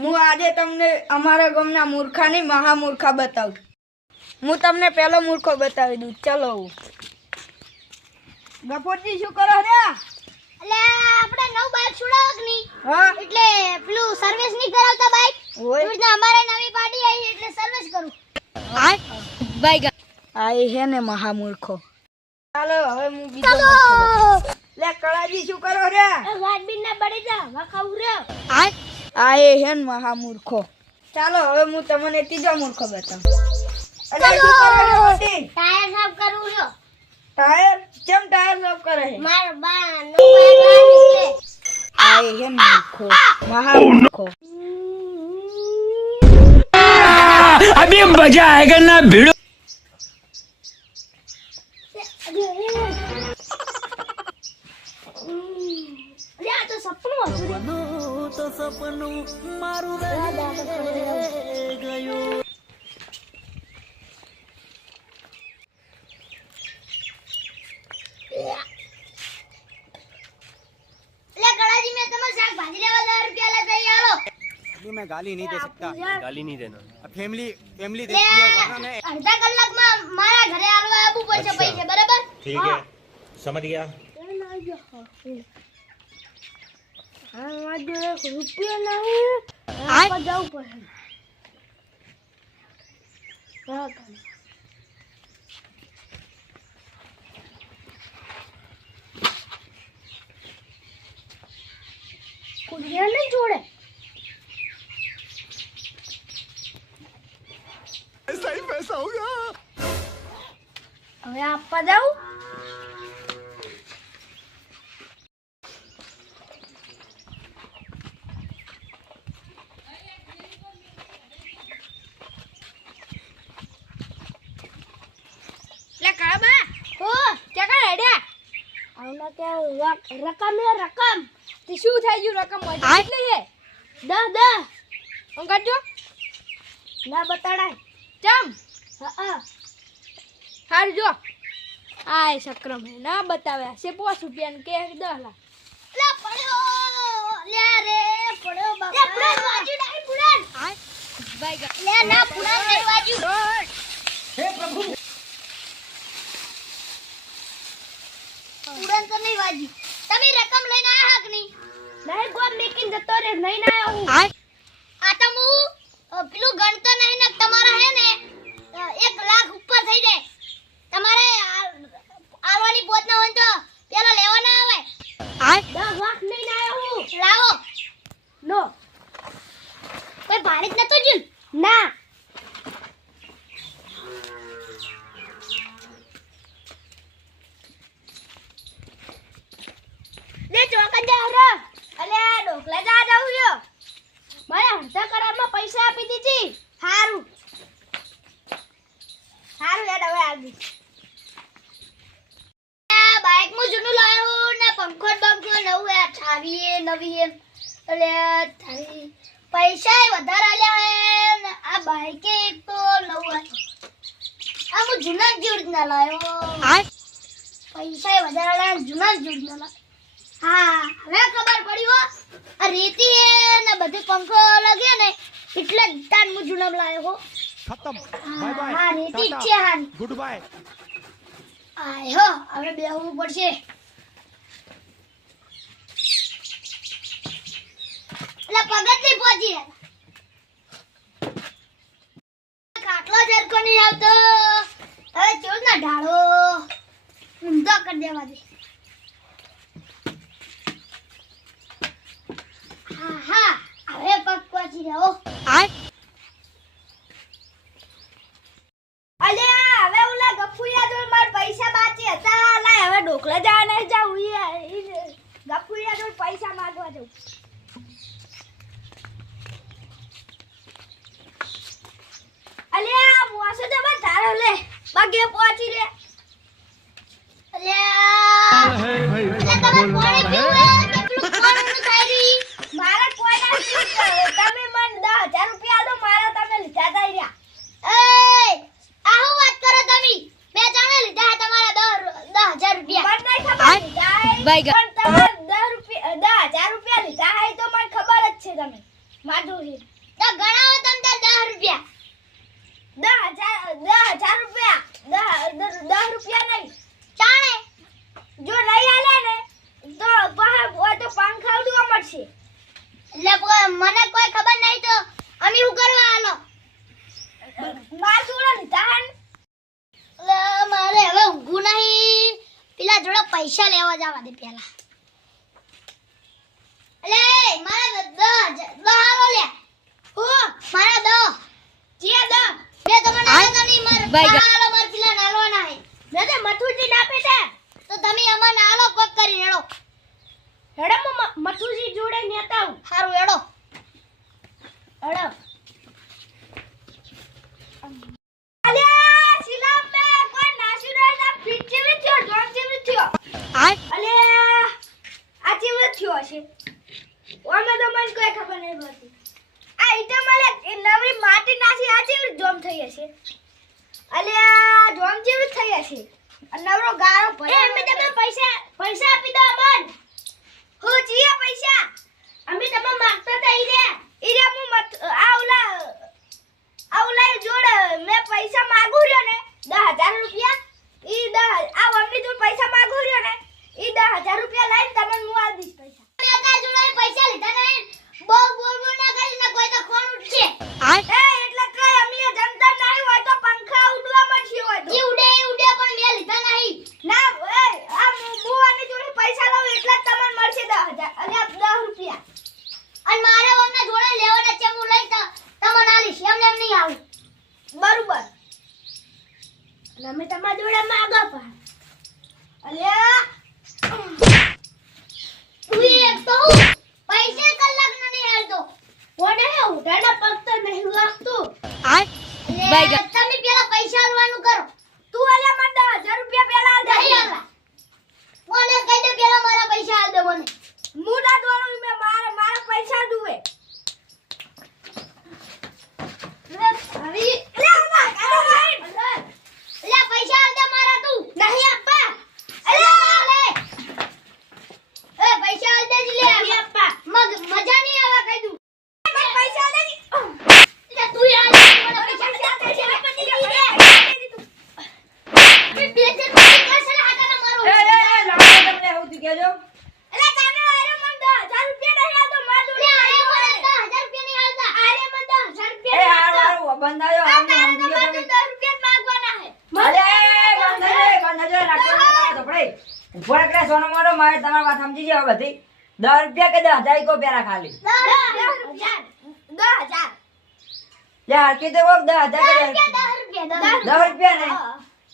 હું આજે તમને અમારા ગામના મૂર્ખાની મહામૂર્ખા બતાવું. હું તમને પહેલો મૂર્ખો બતાવી દઉં. ચલો ગફોરજી શું કરો રે? એટલે આપણે નવ બાઇક છોડાવક ની. હા એટલે પેલું સર્વિસ ની કરાવતા બાઇક. ઓય એટલે અમારે નવી પાર્ટી આવી એટલે સર્વિસ કરું. હા બાઈક આઈ હે ને મહામૂર્ખો. ચાલો હવે હું બીજો ચાલો લે કળાજી શું કરો રે? વાત બિન ના બડી જા વખાઉ રે. આએ હે ને મહામૂર્ખો. ચાલો હવે હું તમને ત્રીજો મૂર્ખો બતાવું. અરે શું કરો રે મોટી? ટાયર સાફ કરું છું. ટાયર કેમ ટાયર સાફ કરે છે? માર બા નવ બાઇક એટલે આએ હે મૂર્ખો મહામૂર્ખો. अभी मजा आएगा ना भिड़ो. આ તો સપનું હતું. તો સપનું મારું ગયું. એટલે કડાજી મેં તમારે શાકભાજી લેવા 10 રૂપિયા લે જઈ આલો. नहीं मैं गाली नहीं दे सकता. गाली नहीं देना. अब फैमिली फैमिली देखती है वरना मैं અડધા કલાકમાં મારા ઘરે આલવા આવવું પડશે પૈસે બરાબર? ठीक है समझ गया. રૂપિયા નહીં આપવા જવું પડે. કુડિયા નહીં જોડે. ऐसा ही पैसा होगा. હવે આપવા જાઉં. લે કળાબા ઓ ક્યાં હેડ્યા? આવના કે રકમ હે રકમ. તે શું થઈ ગયું? રકમ મળી કેટલી હે? 10 અંકાજો ના બતાડાય. ચમ હા હાર જો આય સક્રમ હે ના બતાવ્યા છે 5 રૂપિયા ને કે 10 લાખ. લે પડ્યો લે રે પડ્યો બાપા. લે પુરાણ વાજુ નહીં પુરાણ. બાઈક લે ના પુરાણ નહીં વાજુ. હે પ્રભુ પુરાણ તો નહીં વાજુ. તમે રકમ લઈને આયા હક નહીં? નહીં ગોમ મેકીન જતો રે નહીં ના આવું. આ તો હું પેલું ગણતો નહીં ને તમારા હે ને 1 લાખ ઉપર થઈ જાય. તમારે આવવાની પોત ના હોય તો પેલો લેવા ના આવે. 10 લાખ લઈને આયો હું. લાવો. નો. કોઈ ભાડે જ નતો જુન? ના. લે ચોકન જાવ રે. અલે ડોકલા જા જાવ છો. મારે અડધા કરારમાં પૈસા આપી દીધી. હારું યાદ હવે આવી. આ બાઈક માં જૂનું લાવ્યો ને પંખો બંખો નવું હે છાવી હે નવી હે. અલે થારી પૈસા વધારે આલ્યા હે ને આ બાઈક એક તો નવું હે. આ હું જૂના જ ના લાવ્યો. પૈસા વધારે આલ્યા જૂના જ ના. હા હવે ખબર પડી હો. આ રેતી હે ને બધે પંખો લાગે ને એટલે તાન હું જૂના લાવ્યો હો. खत्म. Bye bye. હા રેતી જ છે હાન. Good bye. આયો હવે બેહવું પડશે. એટલે પગત ની પહોંચી કાટલો જરકો નહીં આવતો. હવે ચોર ના ઢાળો ઊંધો કરી દેવા દે. હા હવે પગ પહોંચી રહ્યો. અલ્યા હવે ઓલા ગફુરિયા જોડ માર પૈસા બાકી હતા. લાય હવે ઢોકલા જવા નહીં જાવ. ગફુરિયા જોડ પૈસા માંગવા જાવ. અલ્યા મોસો તો બસ ધારો લે બાગે પહોંચી રે. અલ્યા તમે કોણે પીવું કે પેલું કોણનું થાયરી? મારા કોઈ ના પીવું. તમે મને 10,000 રૂપિયા આલો મારા તમે લીધા તા રહ્યા. એ આહો વાત કરો તમે. બે જણા લીધા તમારા 10,000 રૂપિયા. મને નહીં ખબર લીધા હે. પણ તમે 10,000 રૂપિયા લીધા હે તો મને ખબર જ છે તમે માધુરી. મને કોઈ ખબર નહીં તો અમે શું કરવા હાલો માર જોડે લીધા હન લે મારે હવે ઊંઘું નહીં પેલા જોડે પૈસા લેવા જવા દે પેલા અલે મારા 10 હાલો લે ઓ મારા 10 જે 10 બે તમને ના નહીં માર હાલો માર પેલા નાલવાના હે મે તે મથુજી ના પેટે તો તમે અમને હાલો પક કરી હેડો હેડો મથુજી જોડે નેતા હું હારું હેડો હેડો અલ્યા શિલામ મે કોઈ નાસી રહેતા ફીટ જેવી થયો ડોન જેવી થયો અલ્યા આ જેવી થયો છે ઓમે તો મને કોઈ ખબર નહીં પડતી આ ઈટે મને નવી માટી નાસી આ જેવી જોમ થઈ હશે અલ્યા જોમ જેવી થઈ હશે નવરો ગાળો ભર્યો અમે તમને પૈસા આપી દો અમન હો જીએ પૈસા અમે તમને માંગતા હતા ઈરે હું મત આઉલા જોડે મે પૈસા માંગુ રહ્યો ને 10000 રૂપિયા ઈ 10 આ અમની જોડે પૈસા માંગુ રહ્યો ને ઈ 10000 રૂપિયા લઈને તમને હું આ દઈશ પૈસા મેં તાર જોડે પૈસા લીધા નહીં બહુ બોલ ના કરી ને કોઈ તો ખોણ ઉઠશે એ એટલે કઈ અમીએ જનતા નહીં હોય તો પંખા ઉડવા મળશે હોય તો ઈ ઉડે પણ મેં લીધા નહીં ના એ આ હું આની જોડે પૈસા લઉં એટલે જ તમને મળશે 10000 અને 10 રૂપિયા અને મારે ઓના જોડે લેવાના છે હું લઈ તો તમને આલીશ એમને એમ નહીં આવું બરોબર અને અમે તમારા જોડે માંગો પણ અલ્યા તું એક તો પૈસા કલાક નો નહીં હાલતો ઓને હે ઉડાના પગ તો નહીં લાગતું તમે પેલા પૈસા આલવાનું કરો તું અલ્યા મને 10000 રૂપિયા પેલા આલ દે નહીં આલવા મને કહી દે પેલા મારા પૈસા આલ દે મને મુડા દોડું મે મારા પૈસા દુવે હવે લે પૈસા આલ દે મારા તું નહીં આપા એ પૈસા આલ દે લે નહીં આપા મજા નહીં આવે કહી દઉં પૈસા દે લે તું યાર મને પૈસા દે છે બે બે પૈસા હાટાના મારો અલે કાનો અરે મને 10000 રૂપિયા નહીં આલતો માર લે આરે મને 10000 રૂપિયા નહીં આલતા અરે મને 10000 રૂપિયા આ તારે તો મારે 10 રૂપિયા માંગવાના હે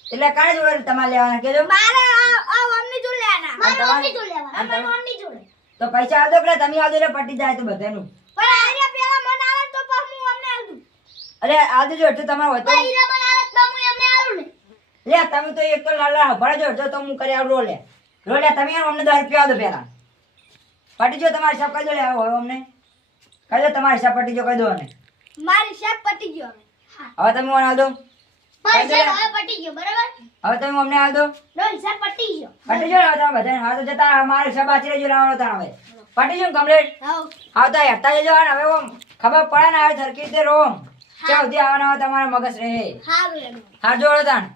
એટલે કાણે જોડે તમારે લેવાના કેજો મારે આ અમની જોડે લેવાના મારો મમ્મી જોડે લેવા અને મારો તમે- મમ્મી જોડે તો પૈસા આવજો કે તમે આવજો એટલે પટી જાય તો બધાનું પણ આરે પેલા મને આલે તો પછી હું અમને આલ દઉં અરે આવજો જો એટલે તમારે હોય તો પૈરા બનાવે તો હું એમને આલું ને લે તમે તો એક તો લાલા ભરે જો તો હું કરી આવ રો લે તમે અમને 10 રૂપિયા આવજો પેલા પટી જો તમારે હિસાબ કહી દો લે હોય અમને કહી દો તમારે હિસાબ પટી જો કહી દો ને મારી હિસાબ પતી ગયો હવે તમે મને આવ દો પૈસા હવે પટી ગયો બરાબર હવે તમે અમને આવ દો નો હિસાબ પટી ગયો પટી જો હવે તમે બધા હા તો જતા અમારે હિસાબ આચી રહેજો લાવવાનો તા હવે પટી જો કમ્પ્લીટ આવતા હેઠતા જજો અને હવે ઓમ ખબર પડે ને હવે સરખી રીતે રોમ ચૌથી આવવાના હોય તમારા મગજ રહે હારું હા જોડો તાણ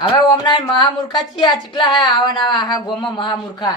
હવે ઓમના મહામૂર્ખા છીએ આ ચીકલા હે આવવાના આખા ગોમાં મહામૂર્ખા